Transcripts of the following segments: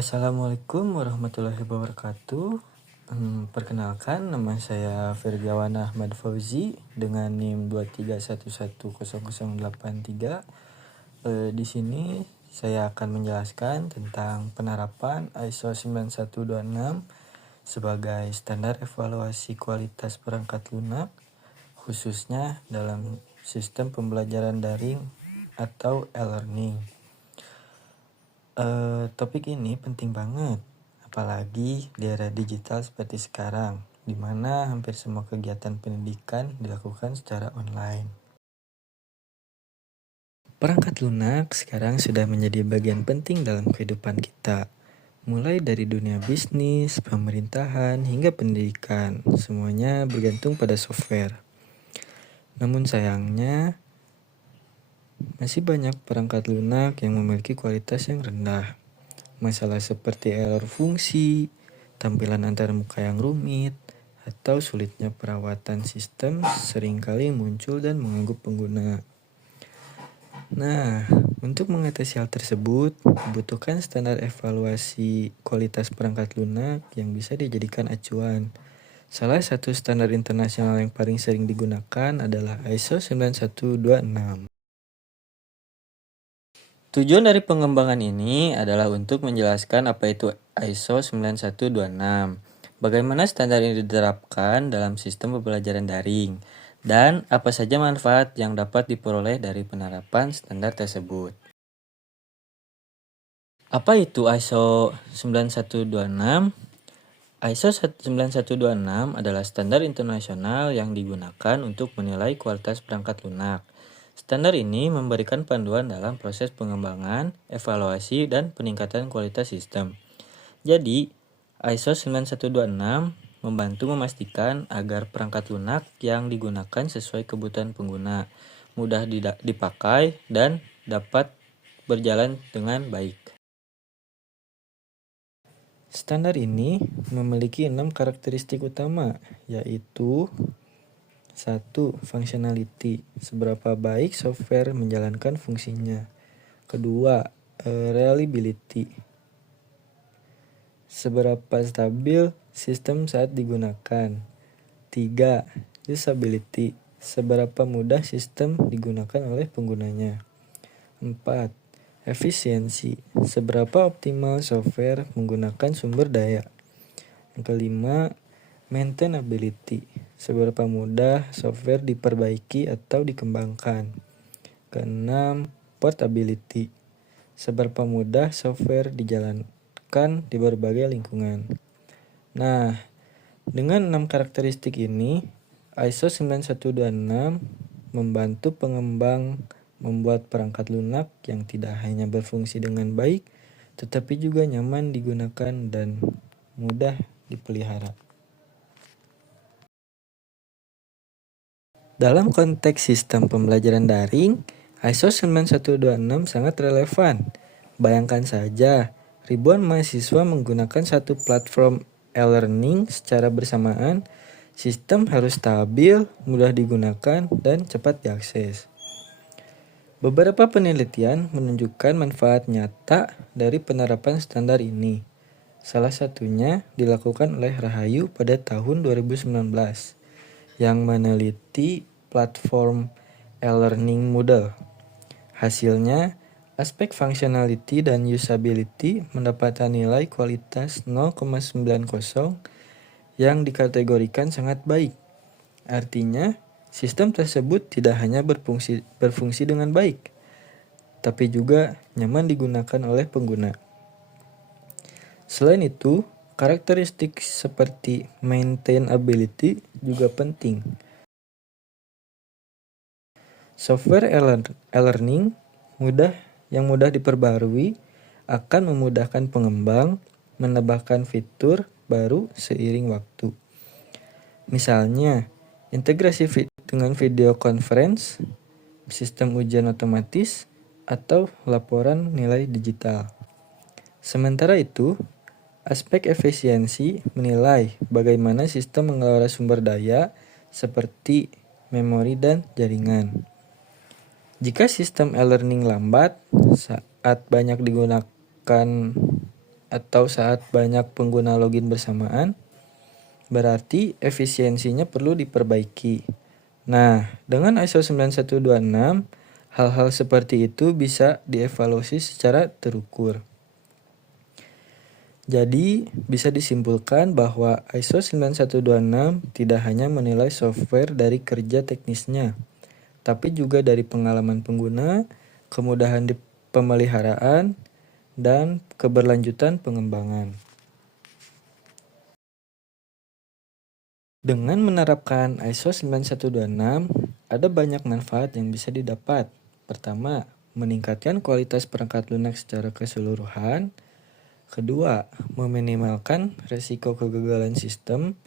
Assalamualaikum warahmatullahi wabarakatuh. Perkenalkan, nama saya Firgawan Ahmad Fauzi dengan NIM 231100083. Di sini saya akan menjelaskan tentang penerapan ISO 9126 sebagai standar evaluasi kualitas perangkat lunak, khususnya dalam sistem pembelajaran daring atau e-learning. Topik ini penting banget, apalagi di era digital seperti sekarang, di mana hampir semua kegiatan pendidikan dilakukan secara online. Perangkat lunak sekarang sudah menjadi bagian penting dalam kehidupan kita, mulai dari dunia bisnis, pemerintahan, hingga pendidikan, semuanya bergantung pada software. Namun sayangnya, masih banyak perangkat lunak yang memiliki kualitas yang rendah. Masalah seperti error fungsi, tampilan antarmuka yang rumit, atau sulitnya perawatan sistem seringkali muncul dan mengganggu pengguna. Nah, untuk mengatasi hal tersebut, dibutuhkan standar evaluasi kualitas perangkat lunak yang bisa dijadikan acuan. Salah satu standar internasional yang paling sering digunakan adalah ISO 9126. Tujuan dari pengembangan ini adalah untuk menjelaskan apa itu ISO 9126, bagaimana standar ini diterapkan dalam sistem pembelajaran daring, dan apa saja manfaat yang dapat diperoleh dari penerapan standar tersebut. Apa itu ISO 9126? ISO 9126 adalah standar internasional yang digunakan untuk menilai kualitas perangkat lunak. Standar ini memberikan panduan dalam proses pengembangan, evaluasi, dan peningkatan kualitas sistem. Jadi, ISO 9126 membantu memastikan agar perangkat lunak yang digunakan sesuai kebutuhan pengguna, mudah dipakai, dan dapat berjalan dengan baik. Standar ini memiliki 6 karakteristik utama, yaitu 1. Functionality, seberapa baik software menjalankan fungsinya. Kedua, reliability, seberapa stabil sistem saat digunakan. 3. Usability, seberapa mudah sistem digunakan oleh penggunanya. 4. Efisiensi, seberapa optimal software menggunakan sumber daya. Yang kelima, maintainability, seberapa mudah software diperbaiki atau dikembangkan. Keenam, portability, seberapa mudah software dijalankan di berbagai lingkungan. Nah, dengan 6 karakteristik ini, ISO 9126 membantu pengembang membuat perangkat lunak yang tidak hanya berfungsi dengan baik, tetapi juga nyaman digunakan dan mudah dipelihara. Dalam konteks sistem pembelajaran daring, ISO 9126 sangat relevan. Bayangkan saja, ribuan mahasiswa menggunakan satu platform e-learning secara bersamaan. Sistem harus stabil, mudah digunakan, dan cepat diakses. Beberapa penelitian menunjukkan manfaat nyata dari penerapan standar ini. Salah satunya dilakukan oleh Rahayu pada tahun 2019 yang meneliti platform e-learning Moodle. Hasilnya, aspek functionality dan usability mendapatkan nilai kualitas 0,90 yang dikategorikan sangat baik. Artinya, sistem tersebut tidak hanya berfungsi dengan baik, tapi juga nyaman digunakan oleh pengguna. Selain itu, karakteristik seperti maintainability juga penting. Software e-learning yang mudah diperbarui akan memudahkan pengembang menambahkan fitur baru seiring waktu. Misalnya, integrasi dengan video conference, sistem ujian otomatis, atau laporan nilai digital. Sementara itu, aspek efisiensi menilai bagaimana sistem mengelola sumber daya seperti memori dan jaringan. Jika sistem e-learning lambat saat banyak digunakan atau saat banyak pengguna login bersamaan, berarti efisiensinya perlu diperbaiki. Nah, dengan ISO 9126, hal-hal seperti itu bisa dievaluasi secara terukur. Jadi, bisa disimpulkan bahwa ISO 9126 tidak hanya menilai software dari kerja teknisnya, tapi juga dari pengalaman pengguna, kemudahan di pemeliharaan, dan keberlanjutan pengembangan. Dengan menerapkan ISO 9126, ada banyak manfaat yang bisa didapat. Pertama, meningkatkan kualitas perangkat lunak secara keseluruhan. Kedua, meminimalkan resiko kegagalan sistem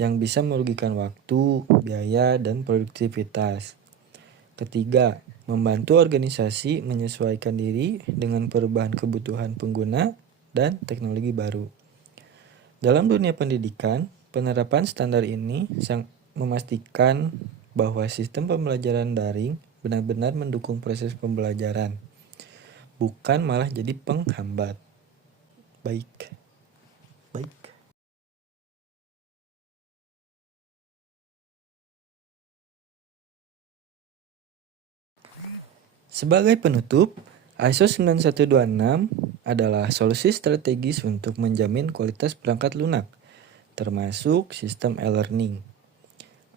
yang bisa merugikan waktu, biaya, dan produktivitas. Ketiga, membantu organisasi menyesuaikan diri dengan perubahan kebutuhan pengguna dan teknologi baru. Dalam dunia pendidikan, penerapan standar ini memastikan bahwa sistem pembelajaran daring benar-benar mendukung proses pembelajaran, bukan malah jadi penghambat. Baik. Sebagai penutup, ISO 9126 adalah solusi strategis untuk menjamin kualitas perangkat lunak, termasuk sistem e-learning.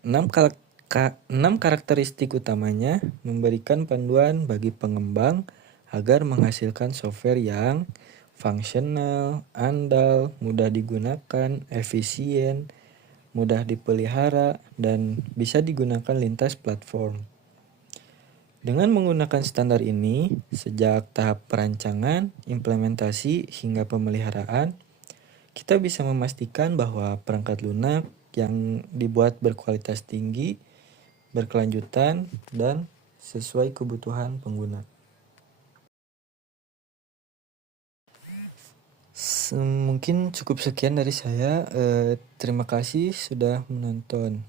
6 karakteristik utamanya memberikan panduan bagi pengembang agar menghasilkan software yang fungsional, andal, mudah digunakan, efisien, mudah dipelihara, dan bisa digunakan lintas platform. Dengan menggunakan standar ini, sejak tahap perancangan, implementasi, hingga pemeliharaan, kita bisa memastikan bahwa perangkat lunak yang dibuat berkualitas tinggi, berkelanjutan, dan sesuai kebutuhan pengguna. Mungkin cukup sekian dari saya. Terima kasih sudah menonton.